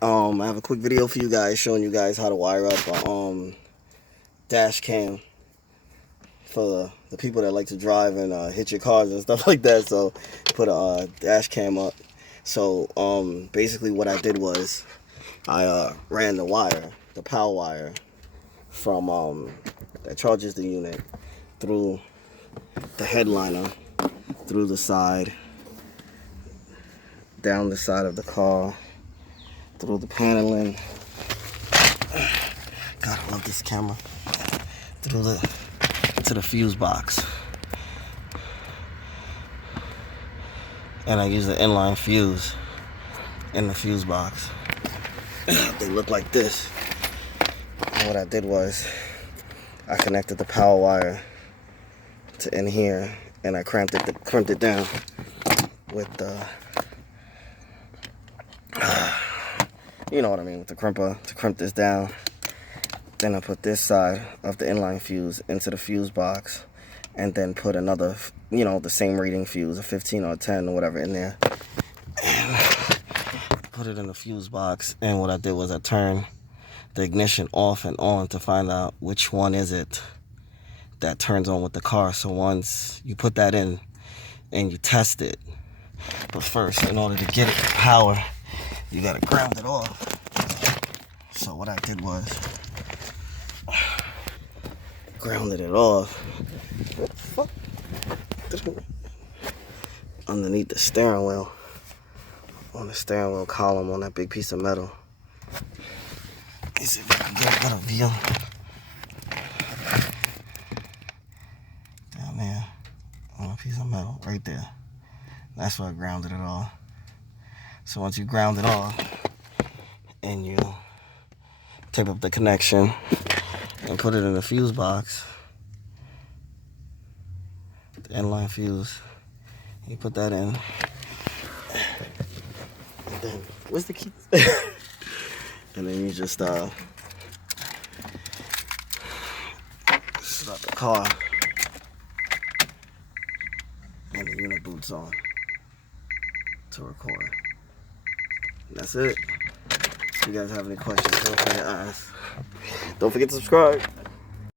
I have a quick video for you guys showing you guys how to wire up a dash cam for the people that like to drive and hit your cars and stuff like that. So put a dash cam up. So basically what I did was I ran the power wire from that charges the unit through the headliner, through the side, down the side of the car, through the paneling. God, I love this camera. To the fuse box. And I use the inline fuse in the fuse box. They look like this. And what I did was I connected the power wire to in here, and I crimped it down with the you know what I mean, with the crimper to crimp this down. Then I put this side of the inline fuse into the fuse box, and then put another, the same rating fuse, a 15 or a 10 or whatever, in there. And put it in the fuse box. And what I did was I turned the ignition off and on to find out which one is it that turns on with the car. So once you put that in and you test it, but first, in order to get it to power, you gotta ground it off. So what I did was grounded it off. What the fuck? Underneath the steering wheel. On the steering wheel column on that big piece of metal. Let me see if I can get a better view. Down there. On a piece of metal. Right there. That's where I grounded it off. So once you ground it off, and you tape up the connection and put it in the fuse box, the inline fuse, you put that in, and then where's the key? And then you just start the car, and the unit boots on to record. That's it. If you guys have any questions, feel free to ask. Don't forget to subscribe.